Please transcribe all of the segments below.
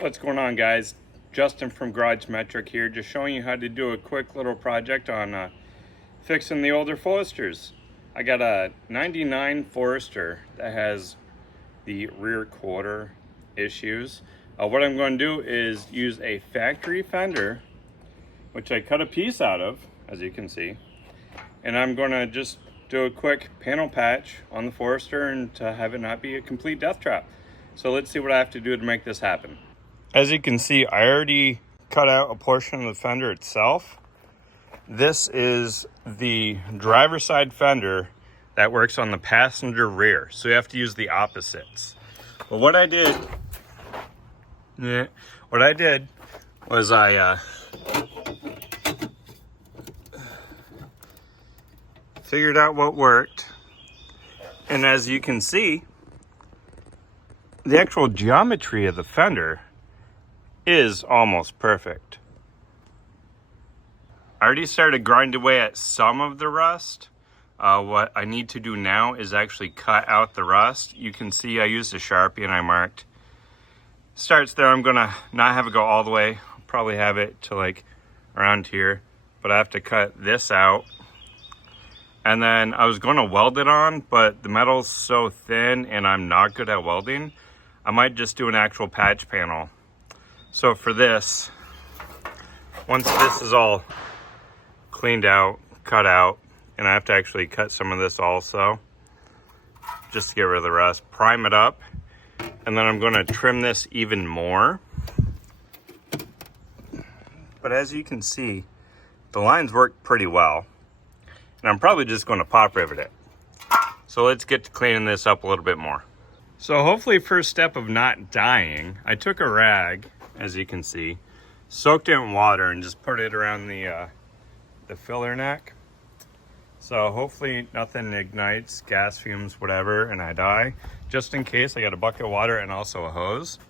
What's going on, guys? Justin from Garage Metric here, just showing you how to do a quick little project on fixing the older Foresters. I got a 99 Forester that has the rear quarter issues. What I'm going to do is use a factory fender, which I cut a piece out of, as you can see, and I'm going to just do a quick panel patch on the Forester and to have it not be a complete death trap. So let's see what I have to do to make this happen. As you can see, I already cut out a portion of the fender itself. This is the driver's side fender that works on the passenger rear, so you have to use the opposites. But what I did was I figured out what worked, and as you can see, the actual geometry of the fender is almost perfect. I already started grinding away at some of the rust. What I need to do now is actually cut out the rust. You can see I used a Sharpie and I marked. Starts there. I'm gonna not have it go all the way. I'll probably have it to like around here, but I have to cut this out. And then I was gonna weld it on, but the metal's so thin and I'm not good at welding. I might just do an actual patch panel. So for this, once this is all cleaned out, cut out, and I have to actually cut some of this also, just to get rid of the rust, prime it up, and then I'm going to trim this even more. But as you can see, the lines work pretty well, and I'm probably just going to pop rivet it. So let's get to cleaning this up a little bit more. So hopefully, first step of not dying, I took a rag, as you can see, soaked it in water and just put it around the filler neck. So hopefully nothing ignites, gas fumes, whatever, and I die. Just in case, I got a bucket of water and also a hose.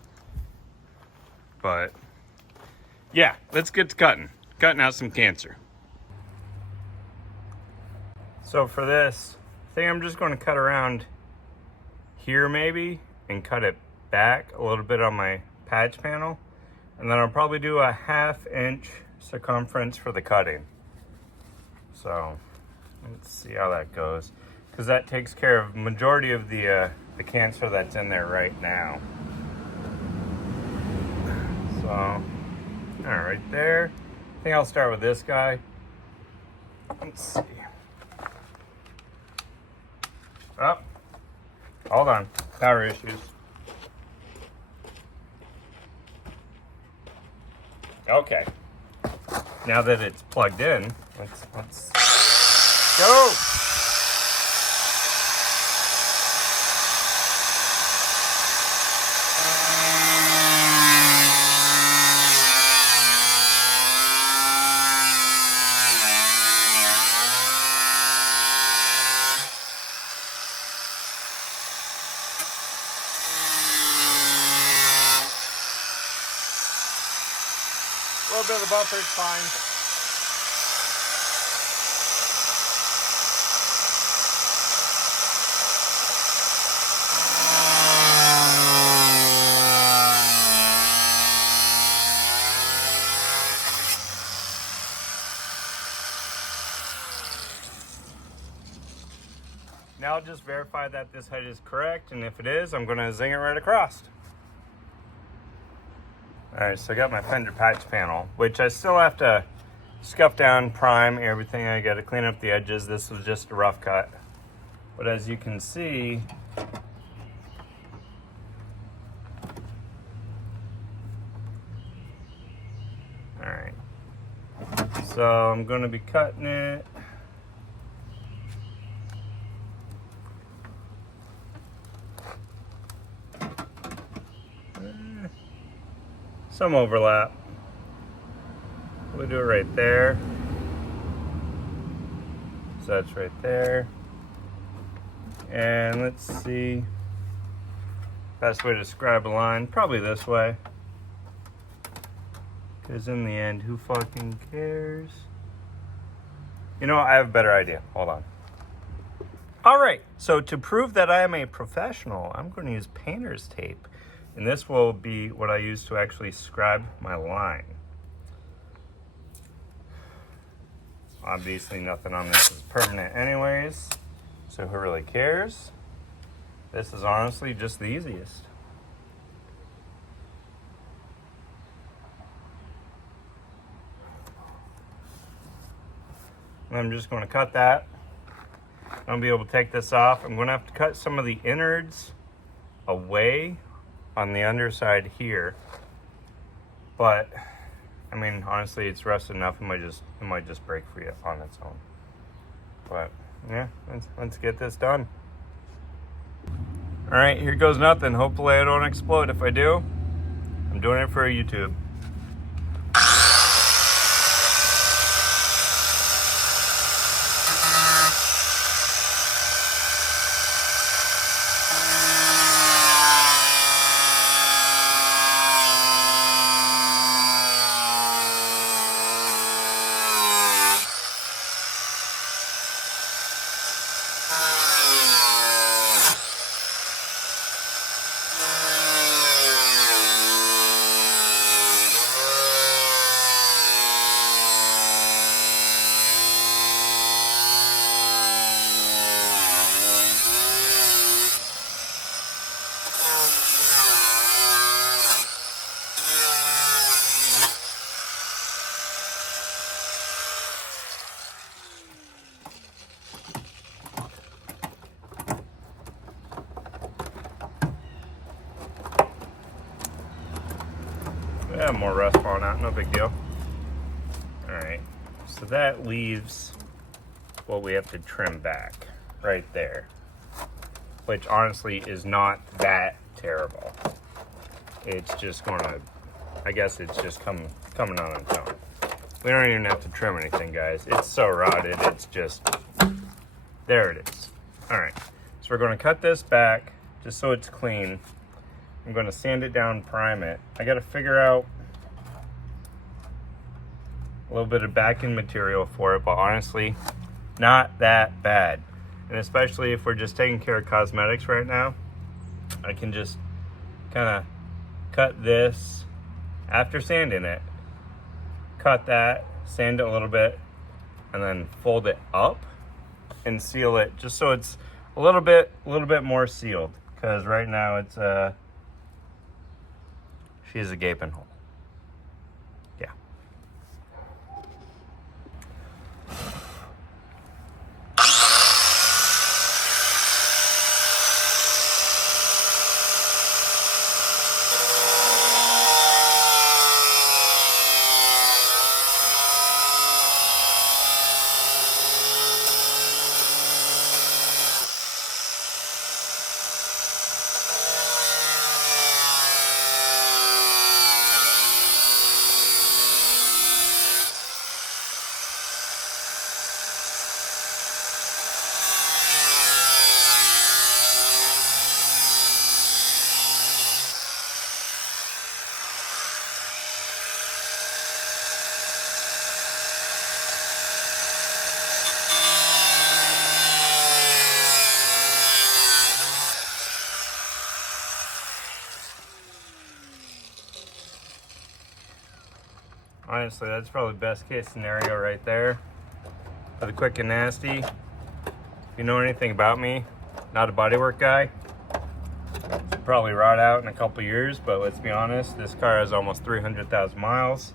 But yeah, let's get to cutting out some cancer. So for this, I think I'm just going to cut around here maybe and cut it back a little bit on my patch panel, and then I'll probably do a 1/2 inch circumference for the cutting. So let's see how that goes, because that takes care of majority of the cancer that's in there right now. So all right there. I think I'll start with this guy. Let's see. Oh, hold on, power issues. Okay, now that it's plugged in, let's go. A little bit of the bumper is fine. Now I'll just verify that this head is correct, and if it is, I'm going to zing it right across. Alright, so I got my fender patch panel, which I still have to scuff down, prime everything. I got to clean up the edges. This was just a rough cut. But as you can see, alright, so I'm going to be cutting it. Some overlap. We'll do it right there. So that's right there. And let's see. Best way to describe a line, probably this way. Because in the end, who fucking cares? You know what? I have a better idea. Hold on. All right, so to prove that I am a professional, I'm going to use painter's tape And this will be what I use to actually scribe my line. Obviously nothing on this is permanent anyways, so who really cares? This is honestly just the easiest. And I'm just going to cut that. I'll be able to take this off. I'm going to have to cut some of the innards away on the underside here. But I mean, honestly, it's rusted enough. It might just break free on its own. But yeah, let's get this done. All right, here goes nothing. Hopefully I don't explode. If I do, I'm doing it for YouTube. Yeah, more rust falling out, no big deal. All right, so that leaves what we have to trim back right there, which honestly is not that terrible. It's just gonna, I guess it's just coming on its own. We don't even have to trim anything, guys. It's so rotted, it's just, there it is. All right, so we're gonna cut this back just so it's clean. I'm going to sand it down, prime it. I got to figure out a little bit of backing material for it, but honestly, not that bad. And especially if we're just taking care of cosmetics right now, I can just kind of cut this after sanding it, cut that, sand it a little bit, and then fold it up and seal it just so it's a little bit more sealed. Because right now it's she's a gaping hole. Yeah. Honestly, that's probably best case scenario right there for the quick and nasty. If you know anything about me, not a bodywork guy. It'll probably rot out in a couple years, but let's be honest, this car has almost 300,000 miles.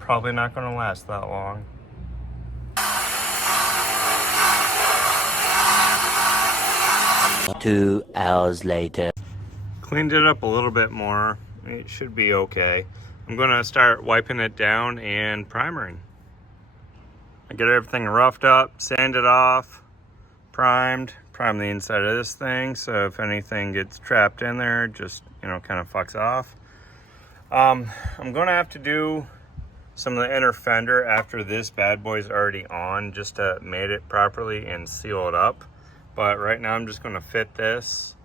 Probably not going to last that long. 2 hours later. Cleaned it up a little bit more. It should be okay. I'm gonna start wiping it down and primering. I get everything roughed up, sanded off, prime the inside of this thing, so if anything gets trapped in there, just, you know, kind of fucks off. I'm gonna have to do some of the inner fender after this bad boy's already on, just to mate it properly and seal it up. But right now I'm just gonna fit this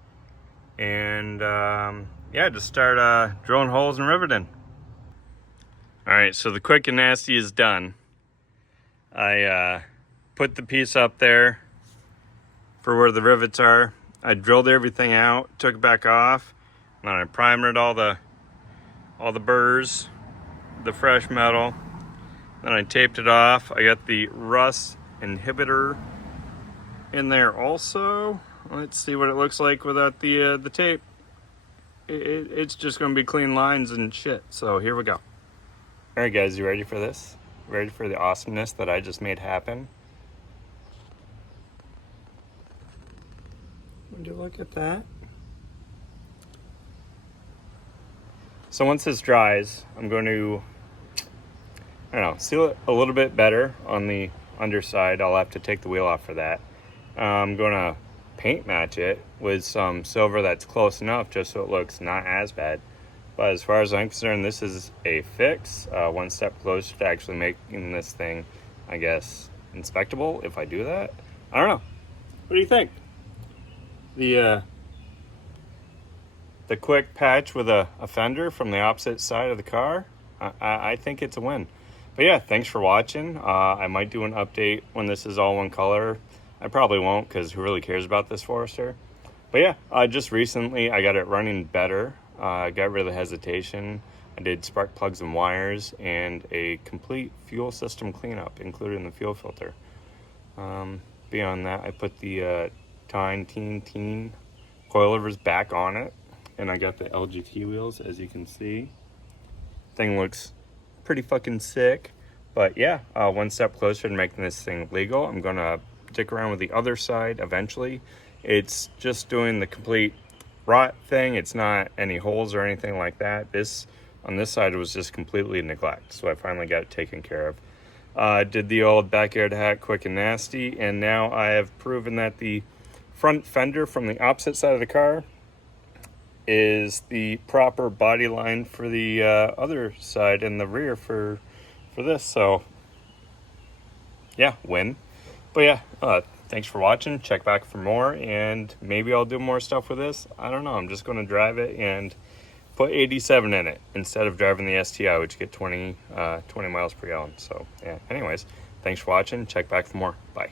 and yeah, just start drilling holes and riveting. All right, so the quick and nasty is done. I put the piece up there for where the rivets are. I drilled everything out, took it back off, and And I primered all the burrs, the fresh metal. Then I taped it off. I got the rust inhibitor in there also. Let's see what it looks like without the tape. It's just gonna be clean lines and shit. So here we go. All right, guys, you ready for this? Ready for the awesomeness that I just made happen? Would you look at that? So once this dries, I'm going to, I don't know, seal it a little bit better on the underside. I'll have to take the wheel off for that. I'm going to paint match it with some silver that's close enough just so it looks not as bad. But as far as I'm concerned, this is a fix, one step closer to actually making this thing, I guess, inspectable if I do that. I don't know. What do you think? The quick patch with a Fender from the opposite side of the car, I think it's a win. But yeah, thanks for watching. I might do an update when this is all one color. I probably won't, because who really cares about this Forester? But yeah, just recently I got it running better. I got rid of the hesitation. I did spark plugs and wires and a complete fuel system cleanup, including the fuel filter. Beyond that, I put the teen coilovers back on it, and I got the LGT wheels, as you can see. Thing looks pretty fucking sick. But yeah, one step closer to making this thing legal. I'm gonna dick around with the other side eventually. It's just doing the complete rot thing. It's not any holes or anything like that. This on this side was just completely neglect, so I finally got it taken care of. Did the old backyard hack quick and nasty, and now I have proven that the front fender from the opposite side of the car is the proper body line for the other side and the rear for this. So yeah, win. But yeah, thanks for watching. Check back for more, and maybe I'll do more stuff with this. I don't know. I'm just going to drive it and put 87 in it instead of driving the STI, which get 20 miles per gallon. So yeah, anyways, thanks for watching. Check back for more. Bye.